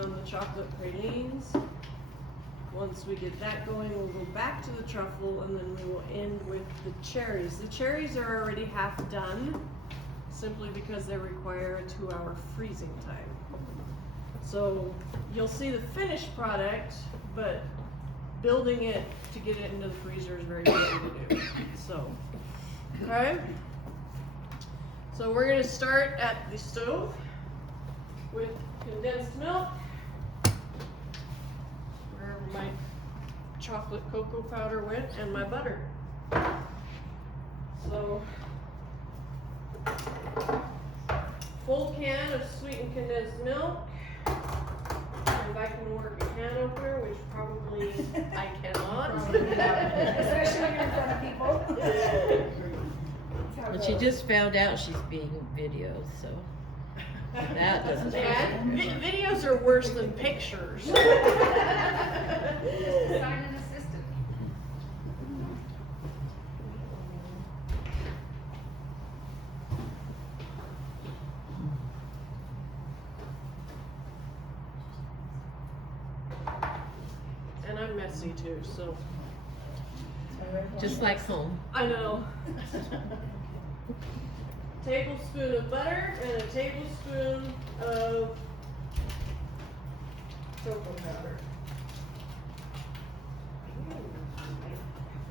on the chocolate pralines. Once we get that going, we'll go back to the truffle, and then we will end with the cherries. The cherries are already half done, simply because they require a 2-hour freezing time. So you'll see the finished product, but building it to get it into the freezer is very easy to do. So, okay. So we're gonna start at the stove with condensed milk, wherever my chocolate cocoa powder went, and my butter. So, full can of sweetened condensed milk. If I can work a can opener, which probably I cannot. Especially when you're in front of people. But she just found out she's being videoed, so that doesn't Videos are worse than pictures. Sign an assistant. And I'm messy too, so. just like home. I know. Tablespoon of butter and a tablespoon of cocoa powder.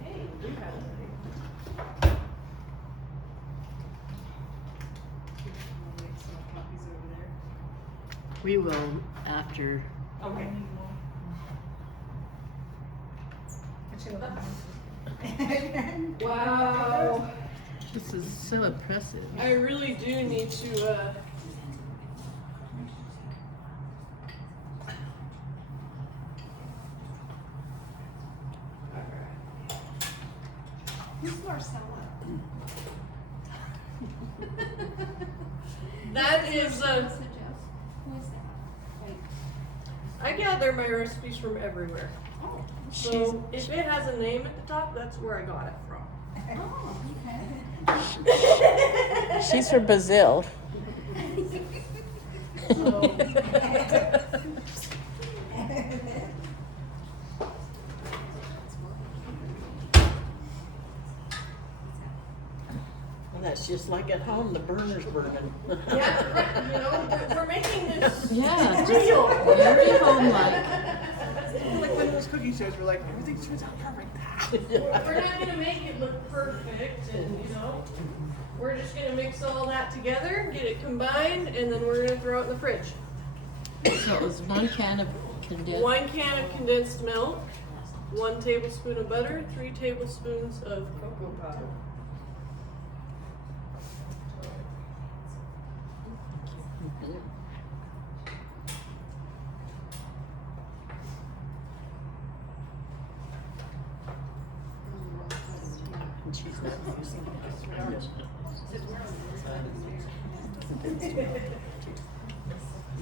Hey, you have it. We will after. Okay. Wow. This is so impressive. I really do need to, Who's Marcella? that is, Who is that? I gather my recipes from everywhere. Oh. So if it has a name at the top, that's where I got it from. Oh, okay. She's from Brazil. So. Well, that's just like at home, the burner's burning. Yeah, you know, we're making this Yeah, real. very home-like. Like when those cookie shows were like, everything turns out perfect. We're not gonna make it look perfect, and you know, we're just gonna mix all that together, get it combined, and then we're gonna throw it in the fridge. So it was 1 can of condensed. 1 can of condensed milk, 1 tablespoon of butter, 3 tablespoons of cocoa powder. And she's not using it.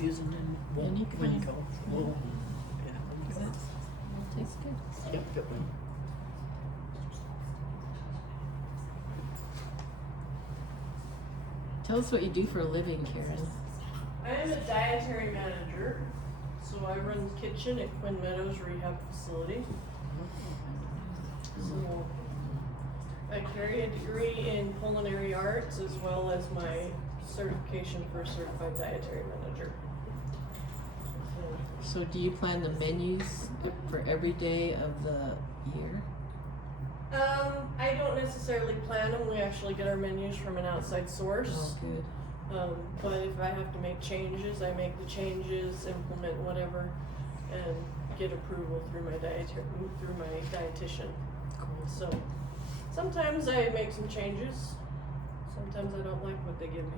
Using them when you go. Whoa. Yeah. Tastes good. Yep, good one. Tell us what you do for a living, Karen. I am a dietary manager, so I run the kitchen at Quinn Meadows Rehab Facility. So I carry a degree in culinary arts as well as my certification for a certified dietary manager. So do you plan the menus for every day of the year? I don't necessarily plan them. We actually get our menus from an outside source. Oh, good. But if I have to make changes, I make the changes, implement whatever, and get approval through my dietitian. Cool. So sometimes I make some changes. Sometimes I don't like what they give me.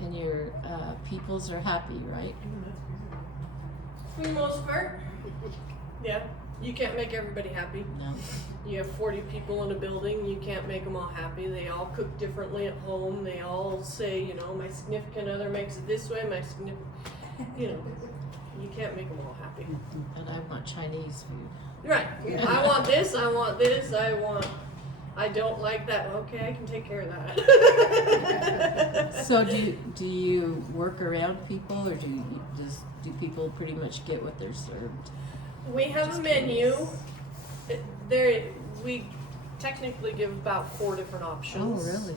And your peoples are happy, right? For the most part, yeah. You can't make everybody happy. No. You have 40 people in a building, you can't make them all happy. They all cook differently at home. They all say, you know, my significant other makes it this way, my significant, you know, you can't make them all happy. And I want Chinese food. Right. I want this, I want this, I I don't like that. Okay, I can take care of that. So do you work around people, or do people pretty much get what they're served? We have Just a menu. curious. We technically give about 4 different Oh, options. really?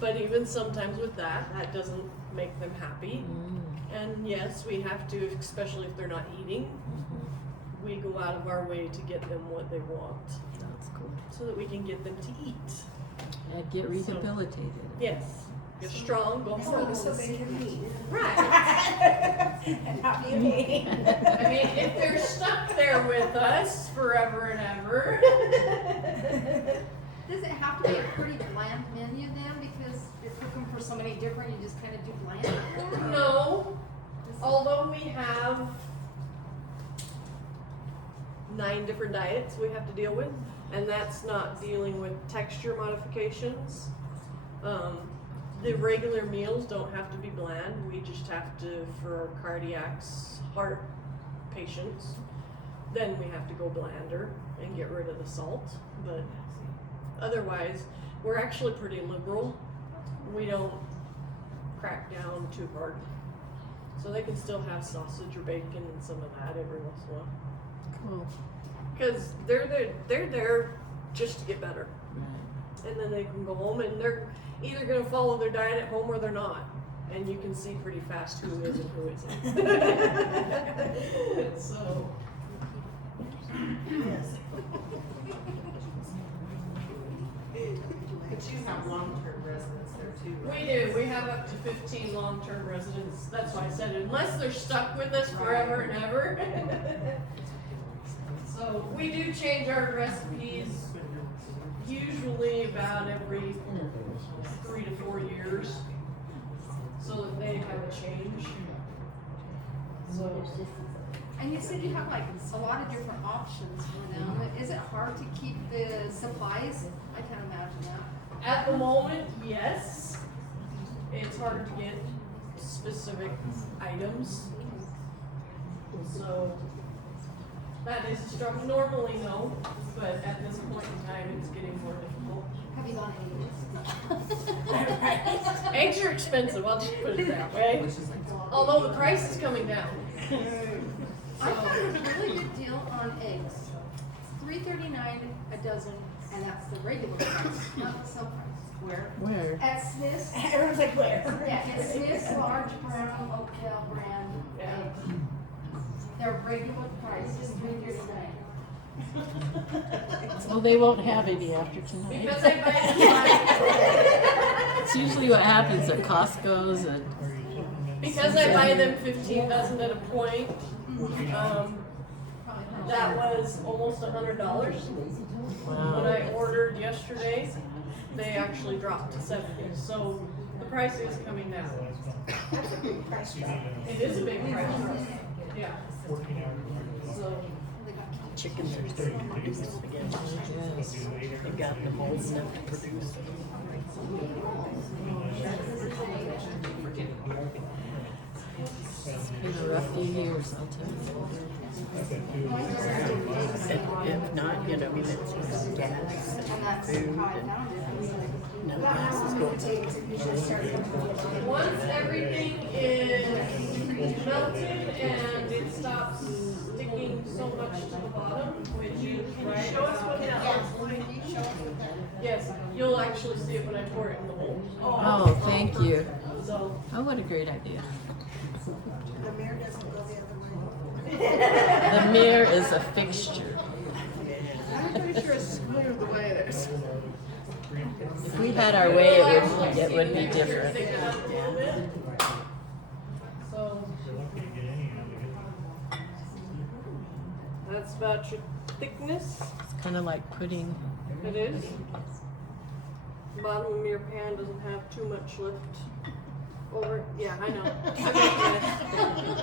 But even sometimes with that doesn't make them happy. Mm. And yes, we have to, especially if they're not eating, Mm-hmm. we go out of our way to get them what they want, That's cool. so that we can get them to eat. And get rehabilitated. Yes, you're strong, go home. So they can eat. Right. And not be a pain. I mean, if they're stuck there with us forever and ever. Does it have to be a pretty bland menu then? Because you're cooking for so many different, you just kind of do bland? No, although we have 9 different diets we have to deal with, and that's not dealing with texture modifications. The regular meals don't have to be bland. We just have to, for our cardiacs, heart patients, then we have to go blander and get rid of the salt. But otherwise, we're actually pretty liberal. We don't crack down too hard. So they can still have sausage or bacon and some of that every once in a while. Cool. Because they're there just to get better. Right. And then they can go home and they're either going to follow their diet at home or they're not. And you can see pretty fast who is and who isn't. So. But you have long-term residents there too, We right? do. We have up to 15 long-term residents. That's why I said unless they're stuck with us forever and ever. So we do change our recipes usually about every 3 to 4 years, so that they have a change. So And you said you have like a lot of different options for them. Is it hard to keep the supplies? I can't imagine that. at the moment, yes, it's hard to get specific items. So that is a struggle. Normally, no, but at this point in time, it's getting more difficult. Have you gone Eggs are expensive, I'll just put it that way. Although the price is coming down. I found a really good deal on eggs. $3.39 a dozen, and that's the regular price, not the sale price. Where? Where? At Smith's. Everyone's like, where? Yeah, it's Smith's large brown Oakdale brand eggs. Their regular price is $3.39. Well, they won't have any after tonight. Because I buy It's usually what happens at Costco's and. because I buy them 15 dozen at a point, that was almost $100. When Wow. I ordered yesterday, they actually dropped to 70. So the price is coming down. That's a big price drop. It is a big price drop. Yeah. So Chickens are starting to produce spaghetti. Yes. They got them old enough to produce them. It's been a rough few years, I'll tell you. If not, you know, I mean, it's gas And that's and food how I and found it. no gas is going up. once everything is melted and it stops sticking so much to the bottom, which is right Show us what about- that looks like. Show us what that. Yes, you'll actually see it when I pour it in the bowl. Oh, thank you. So Oh, what a great idea. The mirror doesn't go the other way. The mirror is a fixture. I'm pretty sure it's clear the way it is. If we had our way, it would be different. Thicken up a little bit. So that's about your thickness. It's kind of like pudding. It is. Bottom of your pan doesn't have too much lift over. Yeah, I know.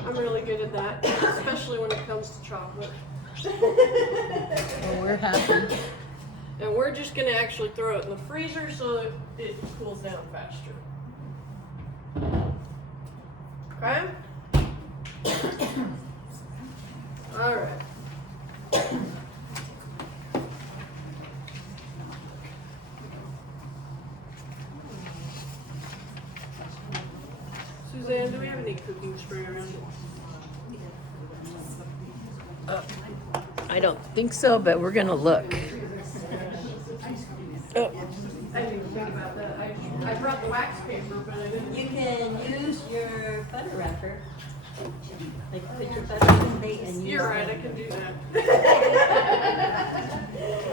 I'm really good at that, especially when it comes to chocolate. Well, we're happy. And we're just gonna actually throw it in the freezer so that it cools down faster. Okay? Alright. Suzanne, do we have any cooking spray around? I don't think so, but we're gonna look. Oh, I didn't even think about that. I brought the wax paper, but I didn't. You can use your butter wrapper. Like put your butter in the plate and use You're right, I can do that.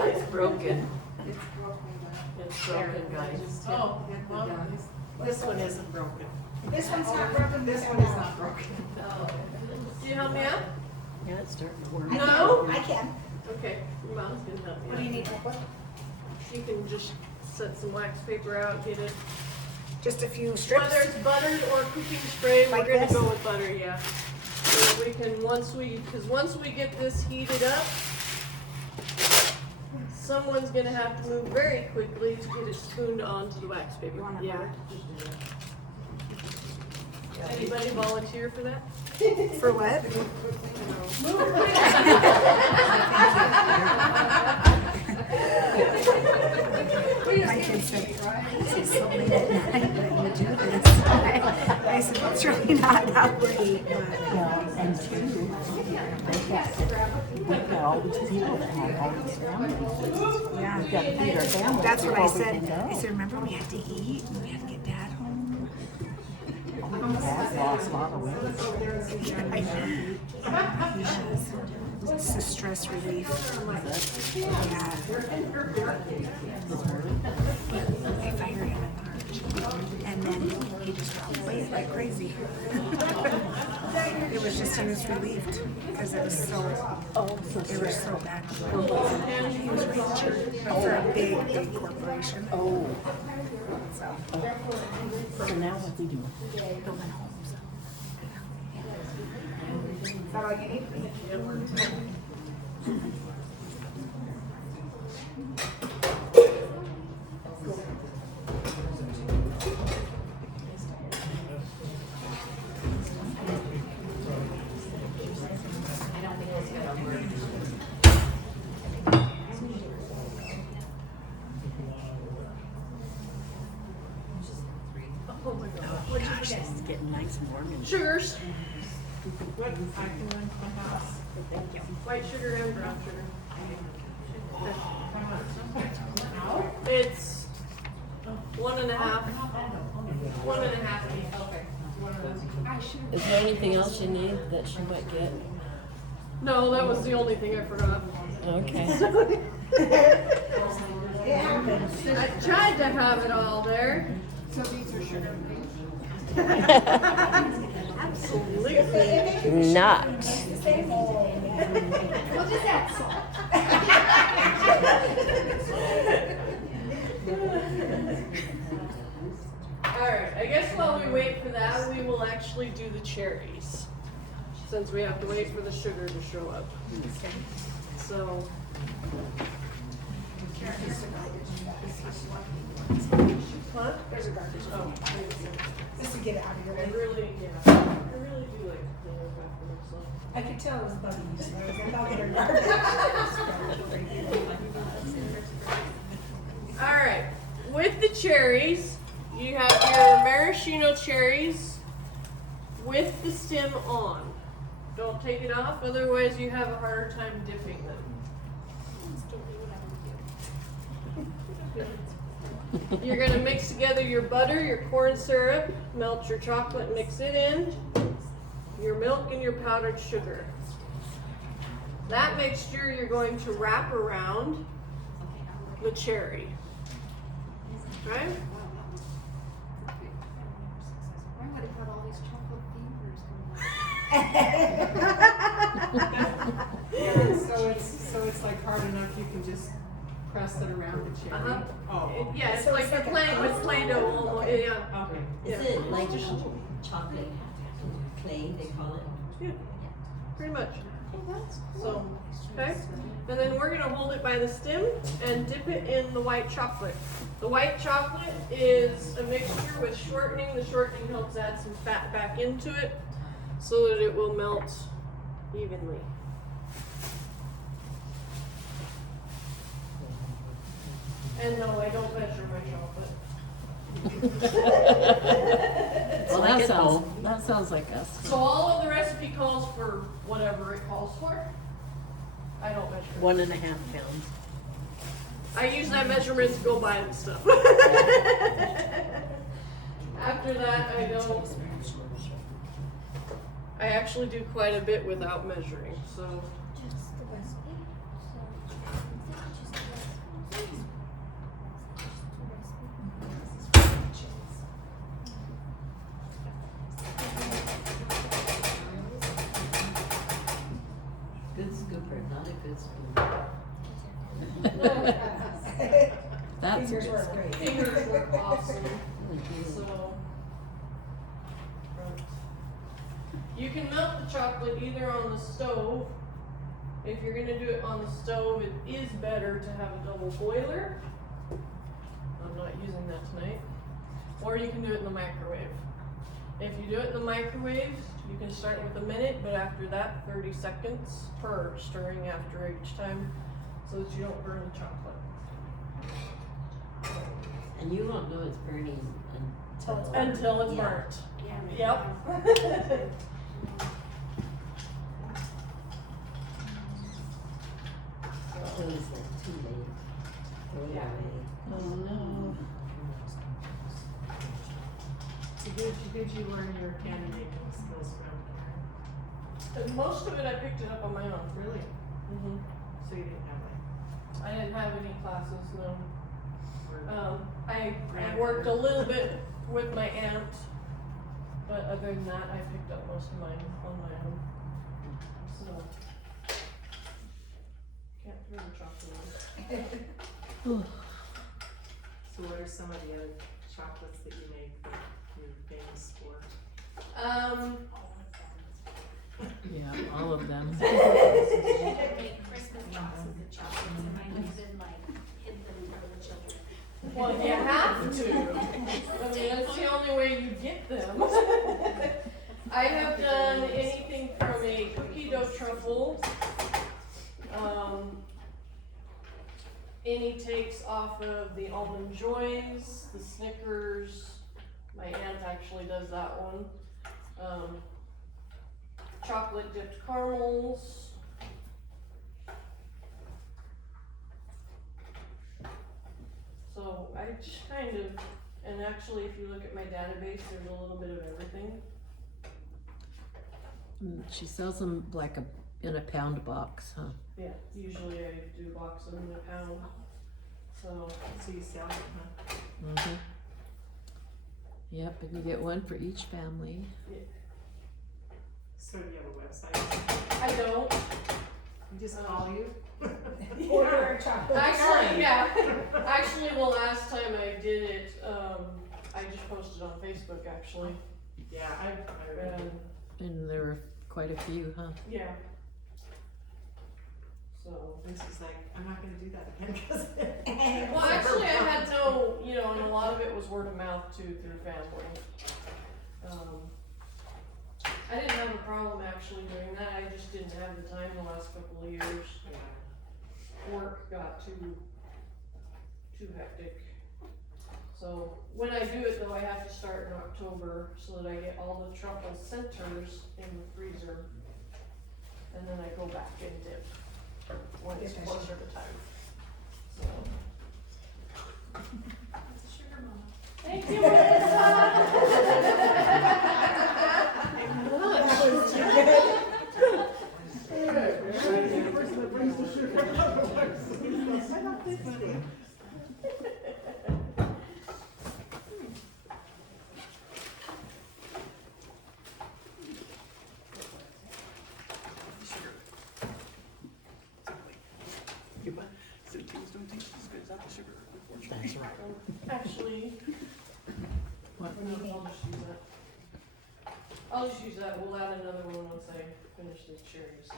it's broken. It's broken, guys. Oh, well, this one isn't broken. This one's not broken, This one is not broken. Can you help me out? Yeah, it's starting to work. No? I can. Okay, your mom's gonna help me What do you out. need help with? You can just set some wax paper out, get it. Just a few strips? Whether it's butter or cooking spray, Like we're gonna this? go with butter, yeah. So we can, once we get this heated up, someone's gonna have to move very quickly to get it spooned onto the wax paper. You want it Yeah. back? Anybody volunteer for that? For what? My kids said, why is it so late at night that you do this? I said, well, it's really not that late, but. And two, we've got all these people that have all these families. Yeah. We've got to feed our families. That's what I before we said. can go. I said, remember we had to eat and we had to get dad home? Dad lost a lot of weight. It's a stress relief. Yeah. They fired him in March. And then he just dropped weight like crazy. It was just, he was relieved because it was so, they were so bad. He was rich for a big, big corporation. Oh, So, so now what's he doing? building homes. Is that all you need? Oh my God. It's getting nice and warm and Sugars, What? I can run to my house. white sugar and brown sugar. It's 1.5. 1.5. Is there anything else you need that she might get? No, that was the only thing I forgot. Okay. I tried to have it all there. So these are sugar free. Absolutely. Not. We'll just add salt. Alright, I guess while we wait for that, we will actually do the cherries. Since we have to wait for the sugar to show up. So. What? There's a garbage. Oh, Just to get it out of your I way. really, yeah, I really do like to clean up after myself. I could tell it was bugging you, so I was like, I'll get her garbage. Alright, with the cherries, you have your maraschino cherries with the stem on. Don't take it off, otherwise you have a harder time dipping them. You're gonna mix together your butter, your corn syrup, melt your chocolate, mix it in, your milk and your powdered sugar. That mixture you're going to wrap around the cherry. Right? I would have had all these chocolate fingers going. So it's like hard enough you can just press it around the cherry. Uh-huh. Oh. Yeah, it's like the Play-Doh almost, yeah. Okay. Is it like chocolate clay, they call it? Yeah, pretty much. So, okay? And then we're gonna hold it by the stem and dip it in the white chocolate. The white chocolate is a mixture with shortening. The shortening helps add some fat back into it so that it will melt evenly. And no, I don't measure my chocolate. Well, like it though. That sounds like us. So all of the recipe calls for whatever it calls for. I don't measure. 1.5 pounds. I use that measurement to go buy the stuff. After that, I don't. I actually do quite a bit without measuring, so. Good scooper, not a good scooper. That's Fingers were great. Fingers work awesome. So. You can melt the chocolate either on the stove. If you're gonna do it on the stove, it is better to have a double boiler. I'm not using that tonight. Or you can do it in the microwave. If you do it in the microwave, you can start with a minute, but after that, 30 seconds per stirring after each time, so that you don't burn the chocolate. And you won't know it's burning Until it's Yeah. burnt. Yeah. Yep. So is that too late? Throw it Yeah. away. Oh no. Did you learn your candy making skills from But most of it, I picked it up on my own. Really? Mm-hmm. So you didn't have I didn't have any classes, no. like, I worked a little bit with my aunt, but other than that, I picked up most of mine on my own. So. Can't throw the chocolate away. so what are some of the other chocolates that you make that you're famous for? Yeah, all of them. Make Christmas chocolate chocolates, and my husband like hid them from the children. Well, you have to. I mean, that's the only way you get them. I have done anything from a cookie dough truffle, any takes off of the almond joys, the Snickers. My aunt actually does that one. Chocolate dipped caramels. So I just kind of, and actually if you look at my database, there's a little bit of everything. She sells them like in a pound box, huh? Yeah, usually I do box them in a pound. So, So you sell them, huh? Mm-hmm. Yep, and you get one for each family. So do you have a website? I don't. We just call you? Order a chocolate. Actually, yeah. Actually, the last time I did it, I just posted on Facebook actually. Yeah, I read it. And there were quite a few, huh? Yeah. So. This is like, I'm not gonna do that again because. Well, actually, I had no, and a lot of it was word of mouth too, through family. I didn't have a problem actually doing that, I just didn't have the time the last couple of years. Work got too hectic. So, when I do it though, I have to start in October so that I get all the truffle centers in the freezer. And then I go back and dip when it's closer to time. So. It's a sugar mama. Thank you. That was too good. That's right. Actually, What? I'll just use that, we'll add another one once I finish these cherries.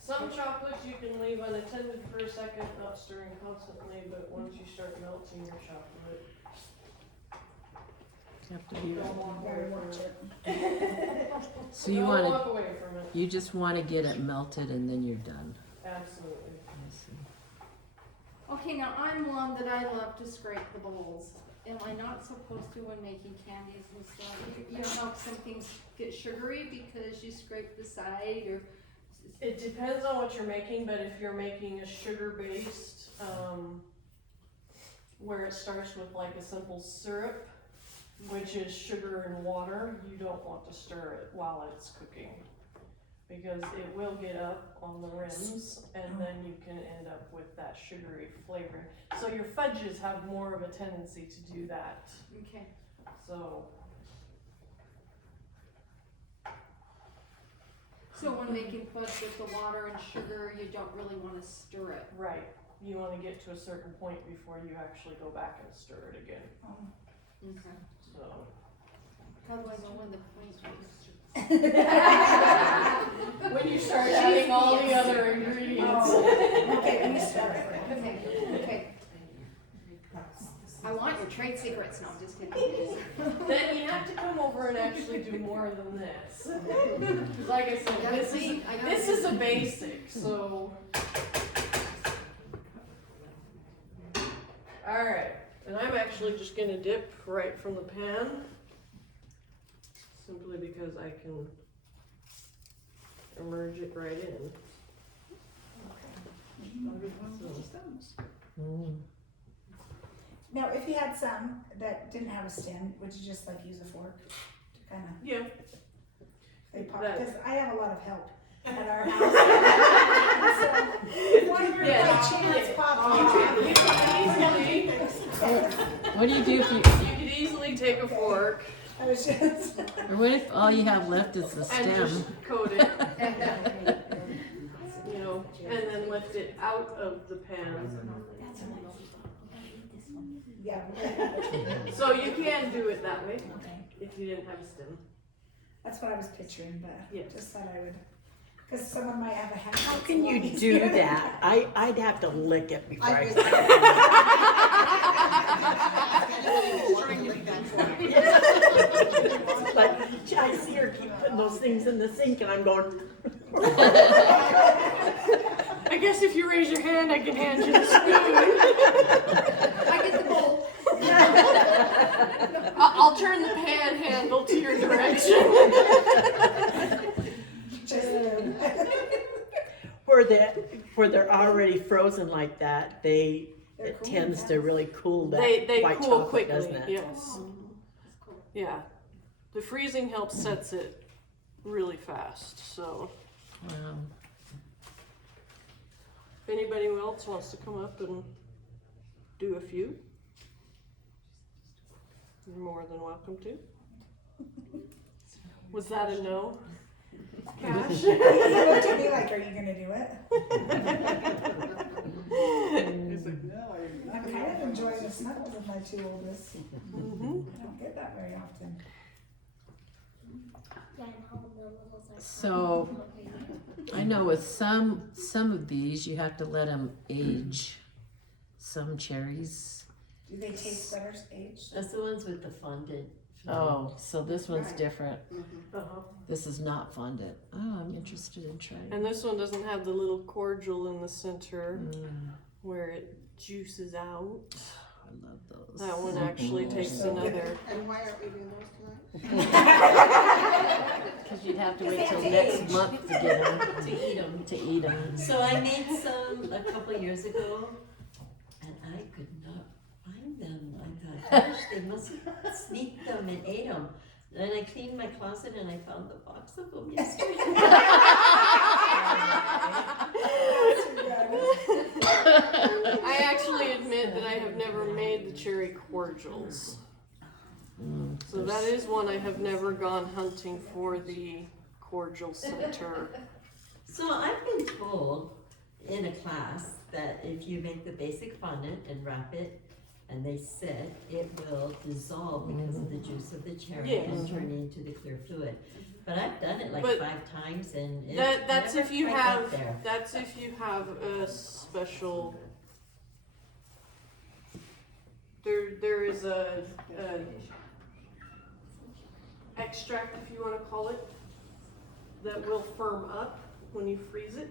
Some chocolates you can leave unattended for a second, not stirring constantly, but once you start melting your chocolate, You have to be. don't walk away Gotta from watch it. it. So you Don't wanna walk away from it. You just want to get it melted and then you're done. Absolutely. I see. Okay, now I'm one that I love to scrape the bowls. Am I not supposed to when making candies and stuff? You know how some things get sugary because you scrape the side or? It depends on what you're making, but if you're making a sugar-based, where it starts with like a simple syrup, which is sugar and water, you don't want to stir it while it's cooking. Because it will get up on the rims and then you can end up with that sugary flavor. So your fudges have more of a tendency to do that. Okay. So, So when making fudge with the water and sugar, you don't really want to stir it. right, you wanna get to a certain point before you actually go back and stir it again, Okay. so. How do I know when the point is? When you start adding all the other ingredients. Okay, let me start. Okay, okay. I want your trade secrets, no, I'm just kidding. Then you have to come over and actually do more than this. Like I said, this is a basic, so. Alright, and I'm actually just gonna dip right from the pan. Simply because I can immerse it right in. Now, if you had some that didn't have a stem, would you just like use a fork to kind of, Yeah. they pop? That- Because I have a lot of help at our house. So, one group Yeah. by chance pop You off. can easily, What do you do if you, you could easily take a fork I was just, or what if all you have left is the and stem? just coat it, you know, and then lift it out of the pan. yeah. So you can do it that way Okay. if you didn't have a stem. That's what I was picturing, but Yeah. just thought I would, because someone might have a hat. How can you do that? I'd have to lick it before I. Like, I see her keep putting those things in the sink and I'm going. I guess if you raise your hand, I can hand you the spoon. I get the bowl. I'll turn the pan handle to your direction. Where they're already frozen like that, They're it cool, tends yeah. to really cool that They white cool chocolate, quickly, doesn't it? yes. Cool. Yeah. The freezing helps sets it really fast, so. Wow. If anybody else wants to come up and do a few, you're more than welcome to. Was that a no? Cash? You looked at me like, are you gonna do it? I'm kind of enjoying the snuggles of my two oldest. Mm-hmm. I don't get that very often. So, I know with some of these, you have to let them age. Some cherries. Do they taste better aged? That's the ones with the fondant. Oh, so this one's Right. different. Uh-huh. This is not fondant. Oh, I'm interested in trying. And this one doesn't have the little cordial in the center Mm, where it juices out. I love those. That one actually takes another. And why aren't we doing those tonight? Because you'd have to Because wait they till have to next age. month to get them. To eat them. To eat them. So I made some a couple years ago, and I could not find them. I thought, gosh, they must have sneaked them and ate them. Then I cleaned my closet and I found the box of them yesterday. I actually admit that I have never made the cherry cordials. So that is one I have never gone hunting for the cordial center. So I've been told in a class that if you make the basic fondant and wrap it and they sit, it will dissolve because of the juice of the cherry Yes. and turn into the clear fluid. But I've done it like But 5 times and it That's never if you quite got have, there. that's if you have a special. There is a extract, if you want to call it, that will firm up when you freeze it,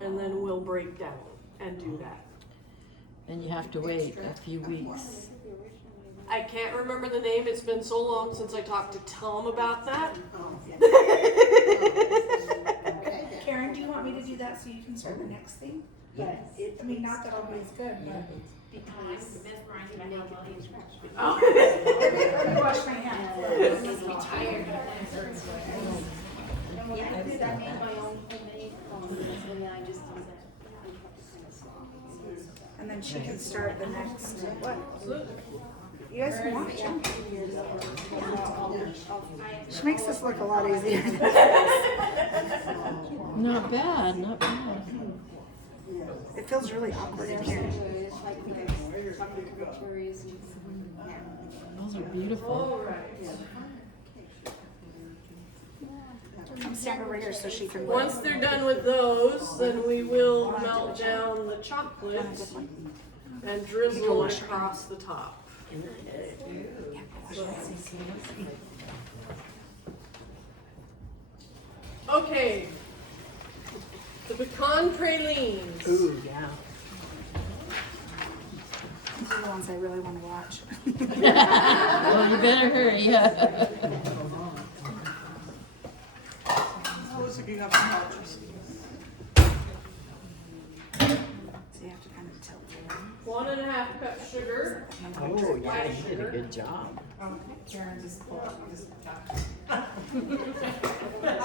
and then will break down and do that. And you have to wait a few weeks. I can't remember the name, it's been so long since I talked to Tom about that. Karen, do you want me to do that so you can start the next thing? Yes. I mean, not that always good, but. Oh. Let me wash my hands. I must be tired. Yeah, I was I made my own homemade ones, and then I just do that. And then she can start the next, what? You guys can watch. She makes this look a lot easier. Not bad, not bad. It feels really awkward in here. It's like the chocolate cherries and. Those are beautiful. Come stand over here so she can. Once they're done with those, then we will melt down the chocolate and drizzle it across the top. Okay. The pecan pralines. Ooh, yeah. These are the ones I really want to watch. Well, you better hurry, yeah. So you have to kind of tilt it. 1.5 cup sugar. Oh, yeah, you did a good job. Karen just I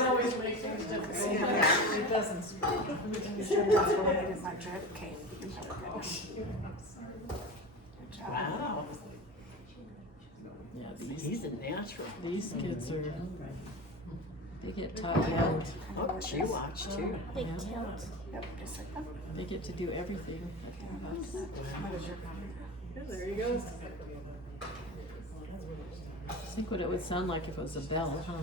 always make things difficult. It doesn't. That's what I did my drip cake. Good job. Wow. Yeah, he's a natural. These kids are, they get taught how. Oh, she watched too. They tilt. Yep, just like that. They get to do everything. There you go. Think what it would sound like if it was a bell, huh?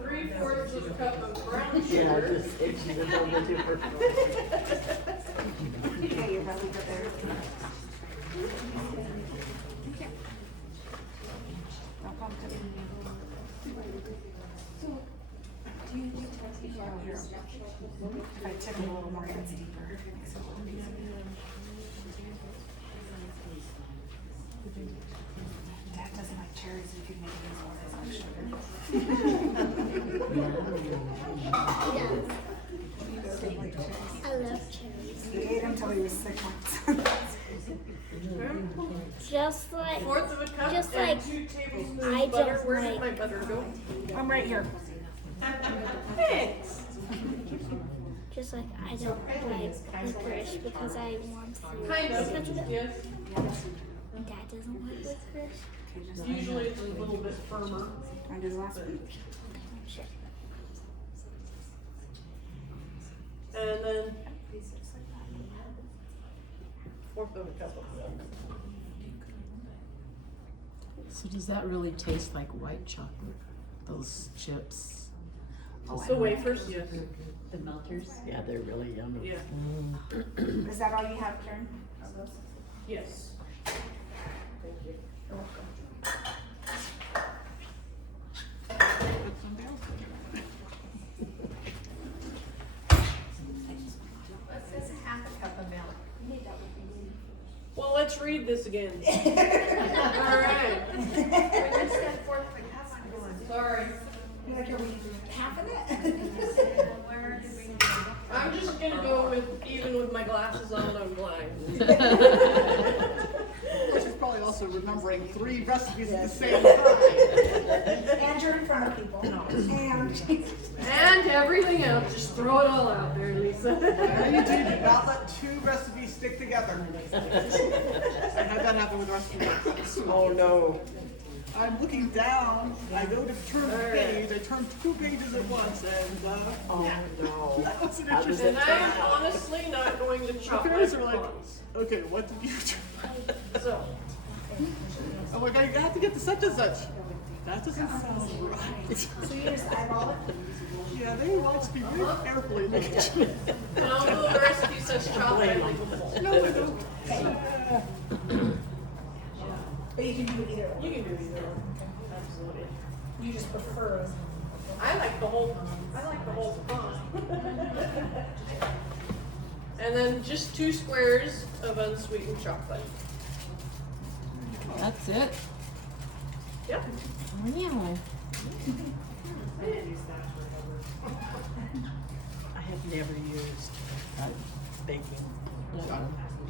3/4 of a cup of brown Yeah, sugar. just if she's a little bit different. Yeah, you're really good there. Don't bump it. If I tip it a little more, it gets deeper. It makes it a little easier. Dad doesn't like cherries, we could make it as well as like sugar. He doesn't like cherries. I love cherries. He ate them till he was 6 months. Just like 1/4 of a cup Just and like 2 tablespoons I of butter. don't Where did like- my butter go? I'm right here. Thanks. just like I don't like licorice because I want to. Kind Because of, yes. Dad doesn't like licorice. Usually it's a little bit firmer. I did last week. Sure. And then 1/4 of a cup of milk. So does that really taste like white chocolate? Those chips? The wafers, yes. The melters. Yeah, they're really yummy. Yeah. Is that all you have, Karen? Of those? Yes. Well, let's read this again. All right. Sorry. You're like, are we half of it? I'm just gonna go with, even with my glasses on, I'm blind. She's probably also remembering 3 recipes at the same time. And you're in front of people. And And everything else, just throw it all out there, Lisa. Now you do not let 2 recipes stick together. I had that happen with the recipe. Oh, no. I'm looking down, I go to turn the page, I turn 2 pages at once, and Oh, no. that was an How does interesting. it And I'm honestly not going to My chop my parents are like, pecans. okay, what did you do? So, I'm like, I have to get to such and such. That doesn't sound right. so you just eyeball it? Yeah, they watch me very carefully. and although the recipe says chop, I don't. No, they don't. But you can do it either way. You can do either one. Absolutely. You just prefer it. I like the whole pond. And then just 2 squares of unsweetened chocolate. That's it? Yep. Really? I didn't use that for I have never used baking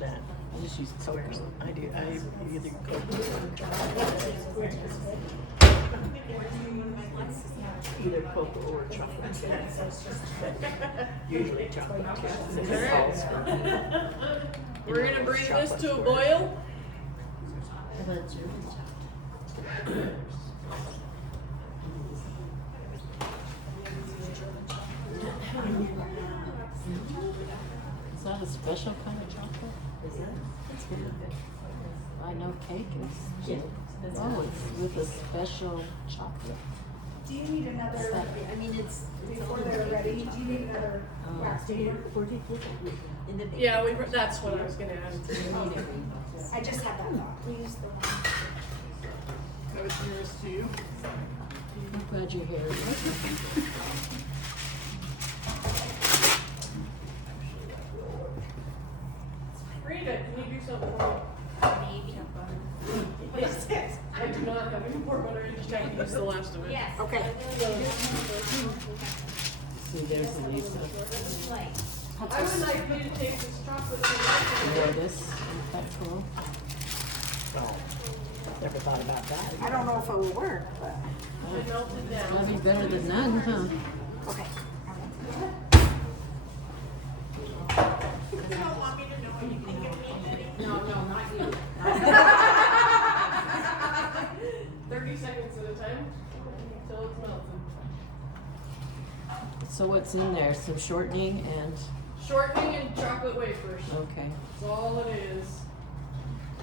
that. I just use Squares. I do, I either cook or either cocoa or chocolate. Usually chocolate. We're gonna bring this to a boil. How about German chocolate? Is that a special kind of chocolate? Is that? That's really good. I know cake is. Yeah, that's Oh, it's with a special chocolate. Do you need another, I mean, it's before they're ready, do you need another wax paper? Where did you get it? In the bakery. Yeah, that's what I was gonna add. I just had that thought. We used the one. That was yours too. I'm glad you're here. Rita, can you do something for me? I do not have any more butter, you just have to use the last of it. Yes. Okay. See, there's the Lisa. I would like you to take this chocolate You know and this? Isn't that cool? Oh, never thought about that. I don't know if it will work, but, melt it down. Probably better than none, huh? okay. No, not you. 30 seconds at a time until it's melted. So what's in there? Some shortening and, Shortening and chocolate wafers. okay. That's all it is.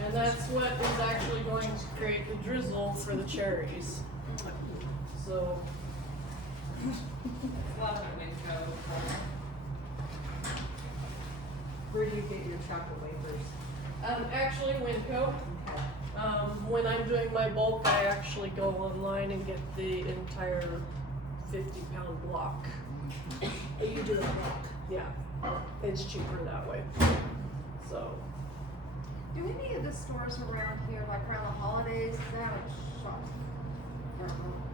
And that's what is actually going to create the drizzle for the cherries. So. Where do you get your chocolate wafers? Actually, Winco. When I'm doing my bulk, I actually go online and get the entire 50-pound block. You do it block. Yeah, it's cheaper that way. So. Do any of the stores around here, like around the holidays, they have a shop? Or,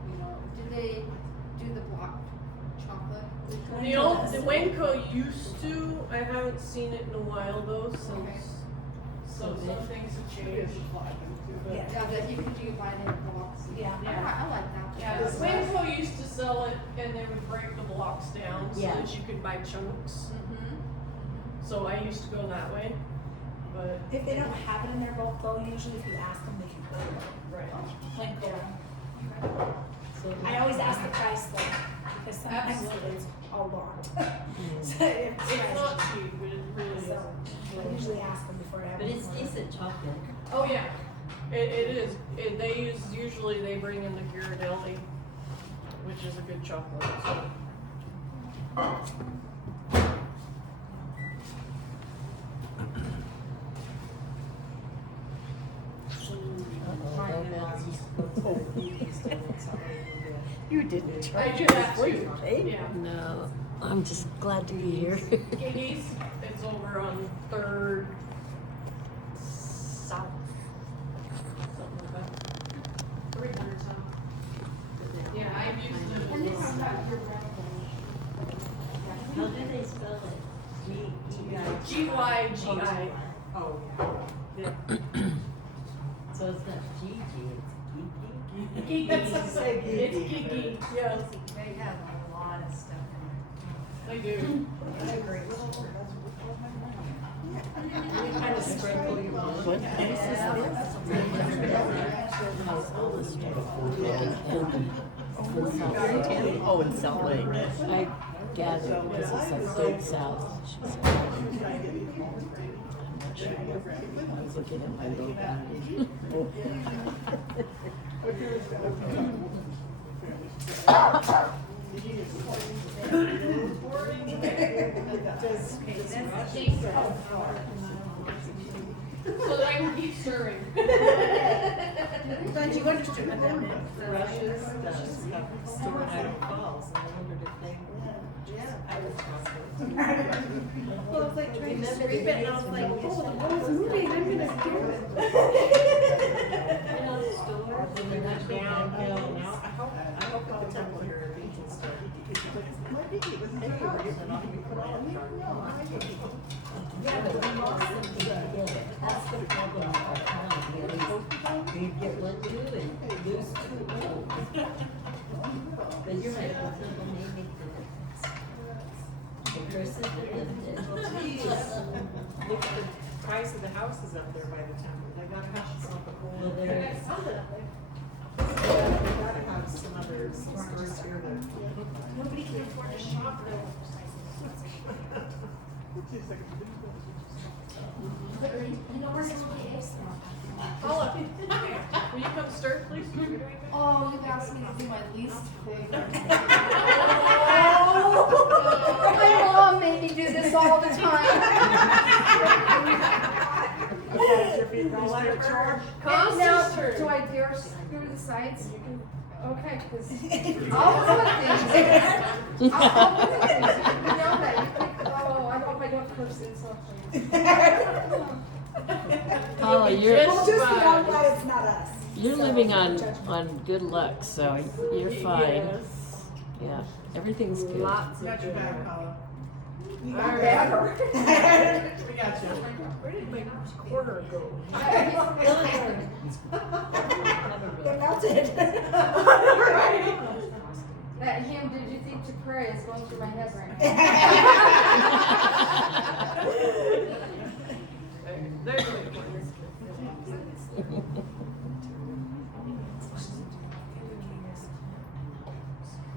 you know, do they do the block chocolate? The Winco used to. I haven't seen it in a while though, since some things have changed. Yeah. Yeah, that you can do by the blocks. Yeah. I like that. Yeah, Winco used to sell it, and they would break the blocks down so Yeah. that you could buy chunks. Mm-hmm. So I used to go that way, but If they don't have it in their bulk though, usually if you ask them, they can put it. right. Like there. So I always ask the price though, because sometimes Absolutely. it's a lot. So it's It's not cheap, but it really So is. I usually ask them before I have. But it's them. decent chocolate. Oh yeah, it is. Usually they bring in the Ghirardelli, which is a good chocolate. So. You didn't try I do to that free too. cake. Yeah. No, I'm just glad to be here. Giggy's, it's over on 3rd South. Something like that. 300 South. Yeah, I've used it. And this is not your How do they spell it? G-Y-G-I. Oh, yeah. So it's not Gigi, it's Gigi? It's Giggy, yes, They have a lot of stuff they do. Kind of sprinkle you on. What place is this? Oh, in Salt Lake. I gather because it's like dead south, she said. I'm not sure. I was looking at my little boundary. So that I can keep stirring. Don't you understand what that meant? Rushes does have stored Idaho Falls, and I wondered if they. I was chocolate. Well, I was like trying to scrape it, and I was like, oh, the ball's moving, I'm gonna do it. You know, the store, When we went downhill, now, I hope at the temple here, we can start. yeah, but we lost something to get it. That's the problem with our town. We get one new and lose two old. But you're right, the temple may make the difference. The person that lived it. Geez, look at the price of the houses up there by the temple. They gotta have some of the Well, gold. there, They gotta have some other, some stores here that. Nobody can afford a shop though. You know where it's okay? Paula, will you come stir, please? Oh, you asked me to do my least favorite. My mom made me do this all the time. Now, do I dare screw the sides? Okay, because I'll put things. I'll put things. You know that. You think, oh, I hope I don't curse in something. Paula, you're Well, just be all glad it's not us. you're living on good luck, so you're fine. Yeah, everything's good. Lots We of got your back, Paula. You got better. We got you. Where did my quarter go? It melted. That hymn, Did You Think to Pray, is going through my head right now. There's the big one.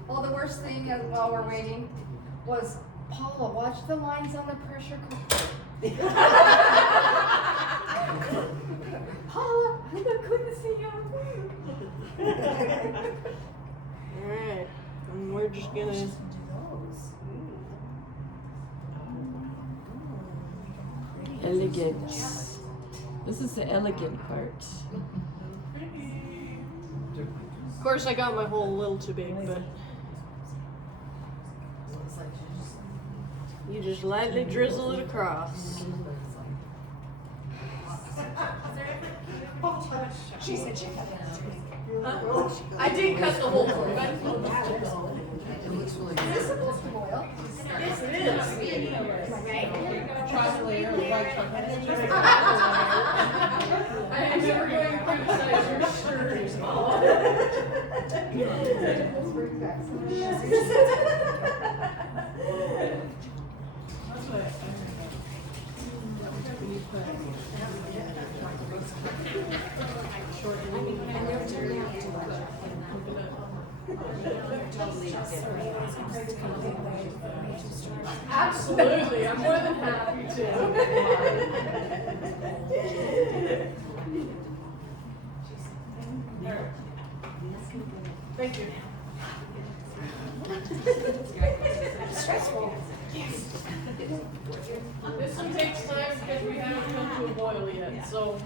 Well, the worst thing while we're waiting was, Paula, watch the lines on the pressure cooker. Paula, I couldn't see you. Alright, and we're just gonna. Elegant. This is the elegant part. Of course, I got my hole a little too big, but. You just lightly drizzle it across. She said she cut it. I did cut the hole for you. Is this supposed to boil? Yes, it is. Chocolate layer, the white chocolate. I'm never going to criticize your shirt. That's what I Absolutely, I'm more than happy to. Thank you. Stressful. This one takes time because we haven't come to a boil yet, so.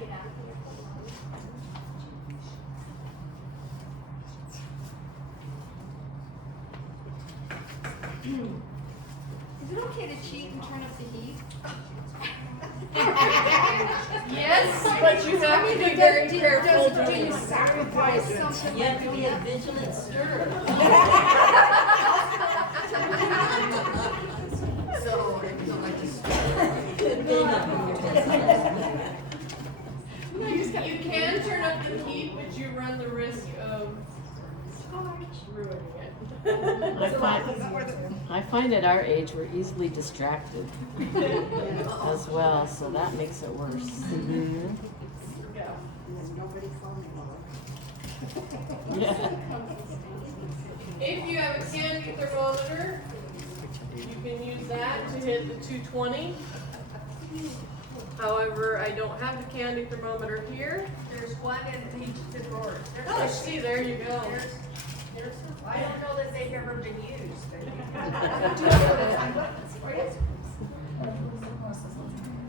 Is it okay to cheat and turn up the heat? Yes, but you have to be very careful. Do you sacrifice something? you have to be a vigilant stirrer. So, if you don't like to Good thing I'm in your business. You can turn up the heat, but you run the risk of ruining it. I find at our age we're easily distracted as well, so that makes it worse. Mm-hmm. nobody phone Yeah. If you have a candy thermometer, you can use that to hit the 220. However, I don't have the candy thermometer here. There's one in each drawer. Oh, see, there you go. I don't know that they've ever been used, but.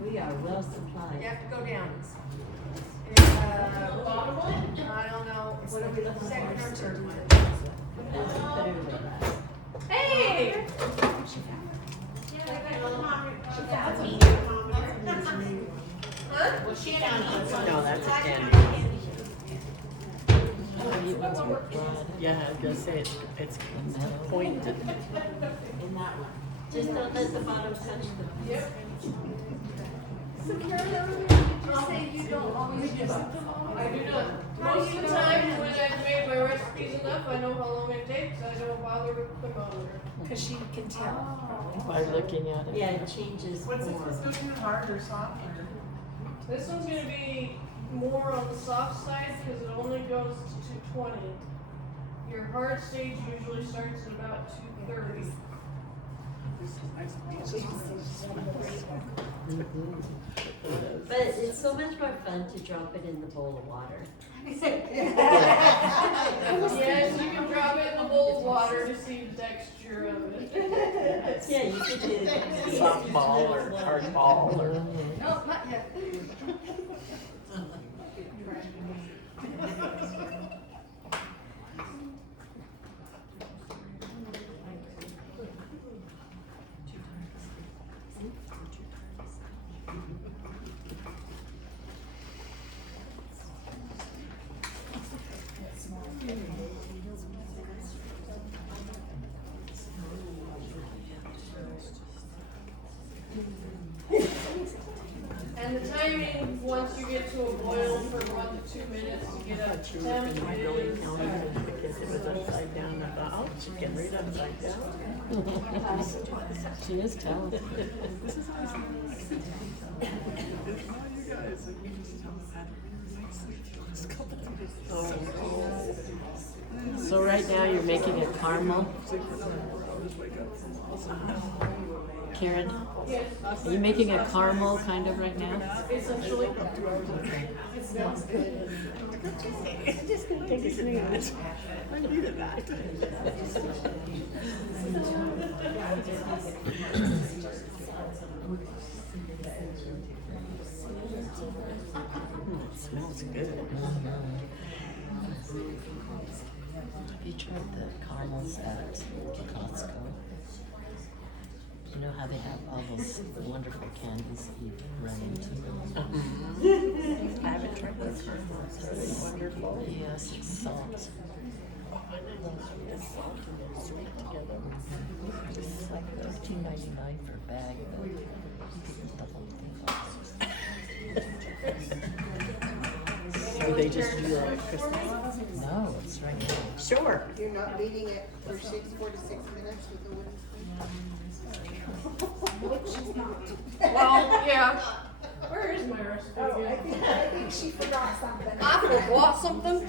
We are well supplied. You have to go down and ones with blood. Yeah, I was gonna say, it's pointed. In that one. Just don't let the bottom touch them. So Carolyn, did you say you don't always use them? I do not. Most of the time, when I've made my recipes enough, I know how long it takes, I don't bother with the thermometer. Cause she can tell. By looking at it. Yeah, it changes What's it more. supposed to be, hard or soft? This one's gonna be more on the soft side, because it only goes to 220. Your hard stage usually starts at about 230. But it's so much more fun to drop it in the bowl of water. Yes, you can drop it in the bowl of water to see the texture of it. Yeah, you could do Softball or hardball or. No, not yet. And the timing, once you get to a boil for 1 to 2 minutes to get up to temp, I really is counted it because it was upside down. I thought, oh, she can read upside down. She is talented. So right now you're making a caramel. Karen, are you making a caramel kind of right now? essentially. It's just gonna take a minute. I needed that. It smells good. Have you tried the caramels at Costco? You know how they have all those wonderful candies that you run into? I haven't tried those caramels. They're wonderful. Yes, it's salt. The salt and the sweet together. It's like $2.99 for a bag, but you can eat the whole thing. Or they just do like Christmas. No, it's right now. Sure. You're not beating it for 4 to 6 minutes with the wooden spoon? Well, yeah. Where is my recipe I again? think she forgot something. I forgot something.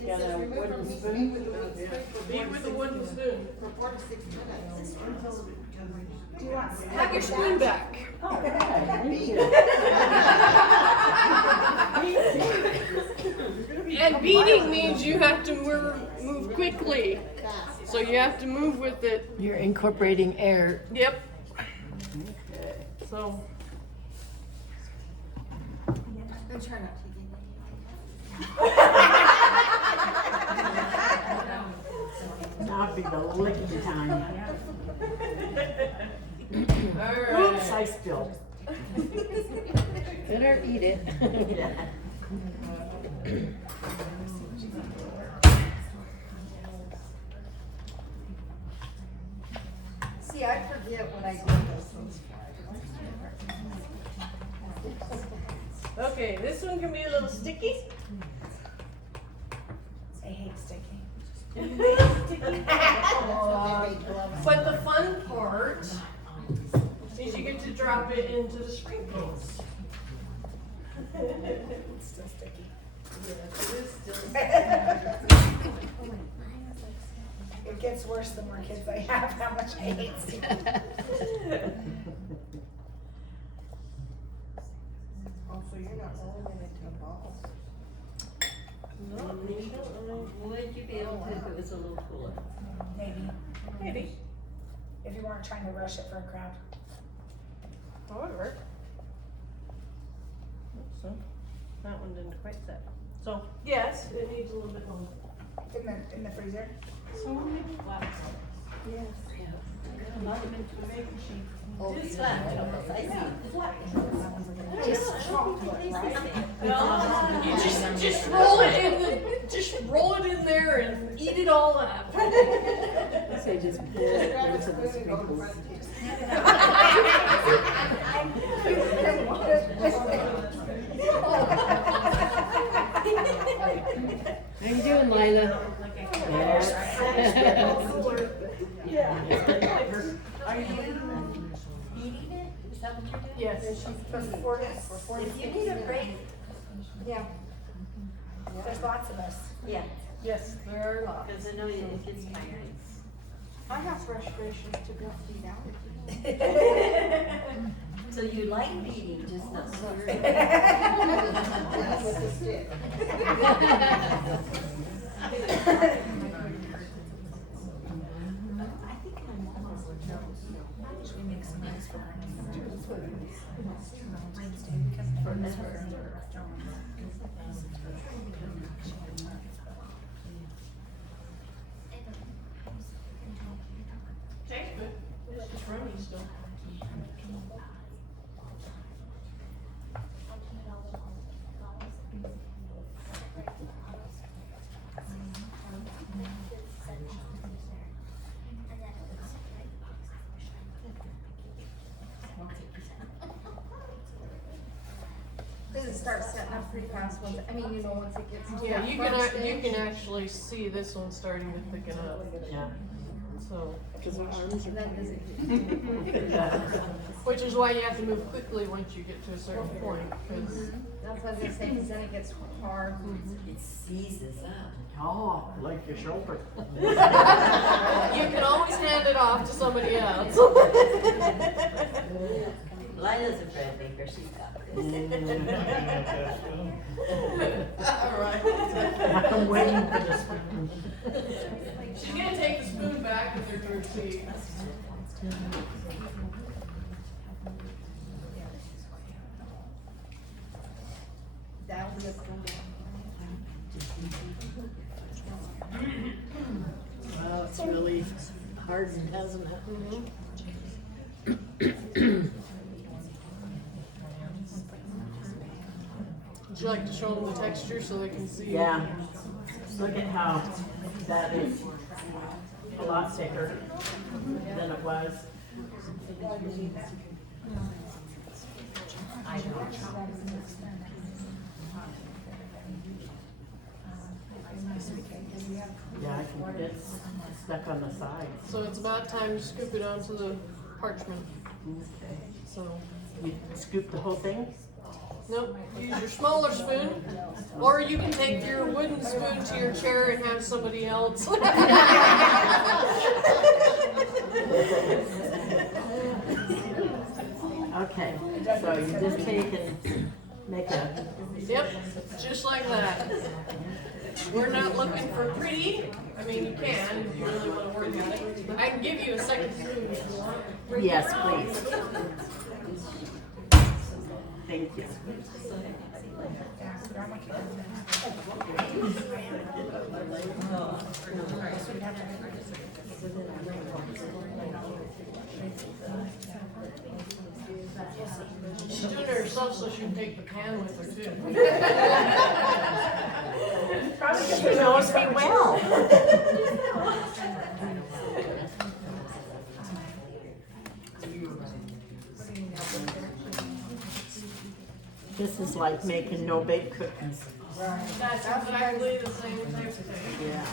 It says remember beat with the wooden spoon Beat with a wooden spoon. for 4 to 6 minutes. Do you want Have your spoon back. And beating means you have to move quickly. So you have to move with it. You're incorporating air. Yep. So. I'm trying not to Now be the licking time. Oops, I spilled. Better eat it. See, I forget what I do those things Okay, this one can be a little sticky. I hate sticky. But the fun part is you get to drop it into the sprinkles. It's still sticky. Yes, it is still. It gets worse the more kids I have, how much I hate sticky. Oh, so you're not rolling it into balls. Would you be able to if it was a little cooler? Maybe, Maybe. if you weren't trying to rush it for a crowd. However. So, that one didn't quite set. So, yes, it needs a little bit longer. In the freezer? So we'll make it flat. Yes. Oh, it's flat. I see. Just chocolate, right? You just roll it in the Just roll it in there and eat it all up. Say just pour it into the sprinkles. How you doing, Lila? Yes. Are you eating it? Is that what you're doing? Yes. If you need a break, Yeah. There's lots of us. yeah, Yes, there are lots. because I know it gets tiring. I have frustrations to go feed out. So you like eating, just not stirring. With the stick. Tastes good. It's just runny still. Does it start setting up pretty fast once, I mean, you know, once it gets to Yeah, that you front can stage? actually see this one starting to thicken up. Yeah. So, Because our arms are. And then does it? which is why you have to move quickly once you get to a certain point, because That's what I was gonna say, cause then it gets hard. It seizes up. Oh, like your shoulder. you can always hand it off to somebody else. Lila's a bread maker, she's got this. Alright. I'm waiting for this. She's gonna take the spoon back with her to her seat. That'll be a cool Well, it's really hardened, hasn't it? Would you like to show them the texture so they can see? Yeah. Look at how that is a lot thicker than it was. Yeah, I can get stuck on the sides. So it's about time to scoop it onto the parchment. Okay. So, You scoop the whole thing? nope, use your smaller spoon, or you can take your wooden spoon to your chair and have somebody else. Okay, so you just take and make a, Yep, just like that. We're not looking for pretty. I mean, you can if you really want to work at it. I can give you a second spoon if you want. yes, please. Thank you. She's doing it herself so she can take the pan with her too. She knows me well. This is like making no-bake cookies. That's exactly the same type of thing. Yeah.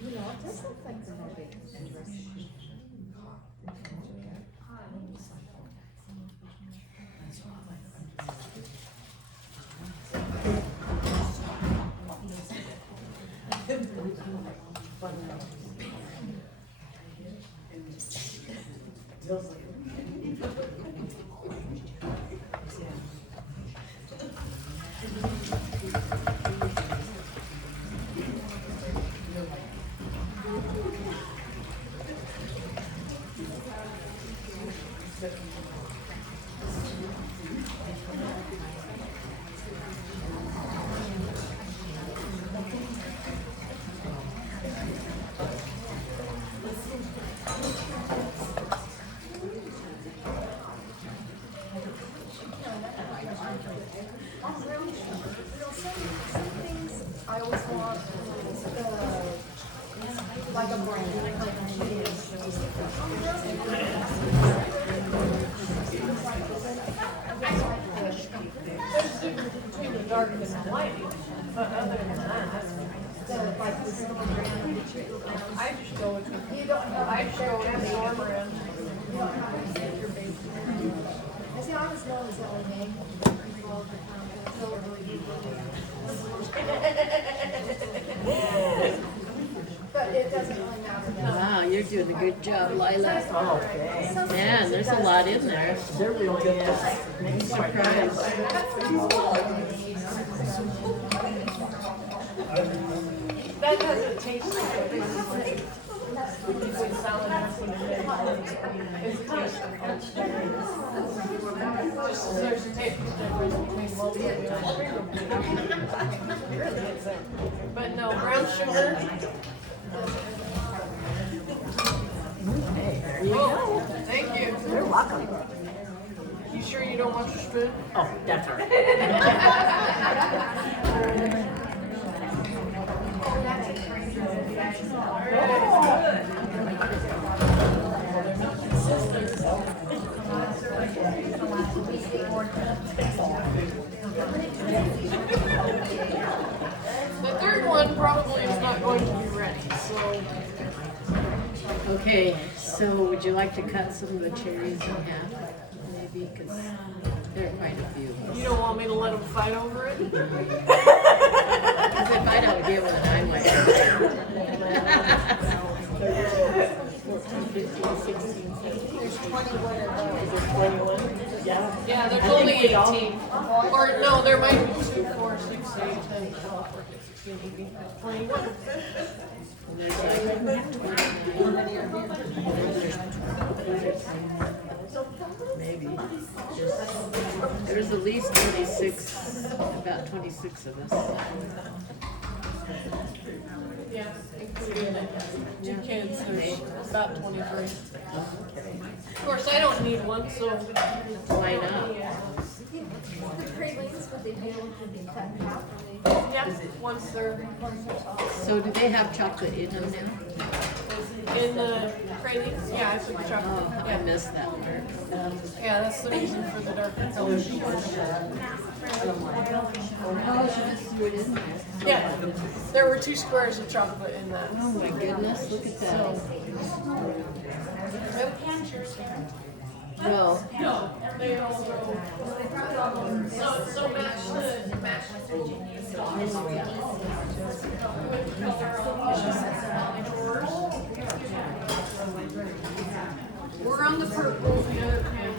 You know, it does look like the movie. Like a brand. There's a difference between the dark and the light, but other than that, I just go with the, I just go with the store brand. I see, I always know is that we make people but it doesn't really matter. Wow, you're doing a good job, Lila. Man, there's a lot in there. There really is. I'm surprised. That doesn't taste like a big one. When salad has when it's kind of just there's a taste difference between local and but no, brown sugar. There you Oh, go. thank you. You're welcome. You sure you don't want your spoon? Oh, definitely. The third one probably is not going to be ready, so Okay, so would you like to cut some of the cherries in half? Maybe, because there are quite a few. you don't want me to let them fight over it? Because if I don't get one, I might. 14, 15, 16, 17. There's 21 of those. Is there 21? Yeah. Yeah, there's only 18. Or no, there might be 2, 4, 6, 8, 10, 12, 14, 16, 18, 21. Maybe. There's at least 26, about 26 of us. Yeah, including the 2 kids, there's about 23. Of course, I don't need one, so Why not? The pralines, would they be able to be cut in half or they? yeah, once they're So do they have chocolate in them now? in the pralines. Yeah, I put the chocolate. Oh, I Yeah. missed that part. Yeah, that's the reason for the dark color. Oh, she just threw it in there. Yeah, there were 2 squares of chocolate in that. Oh my goodness, look at that. Well, No, they all go. So match the we're on the purple, the other can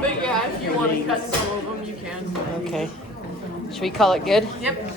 But yeah, if you want to cut some of them, you can. okay. Should we call it good? Yep.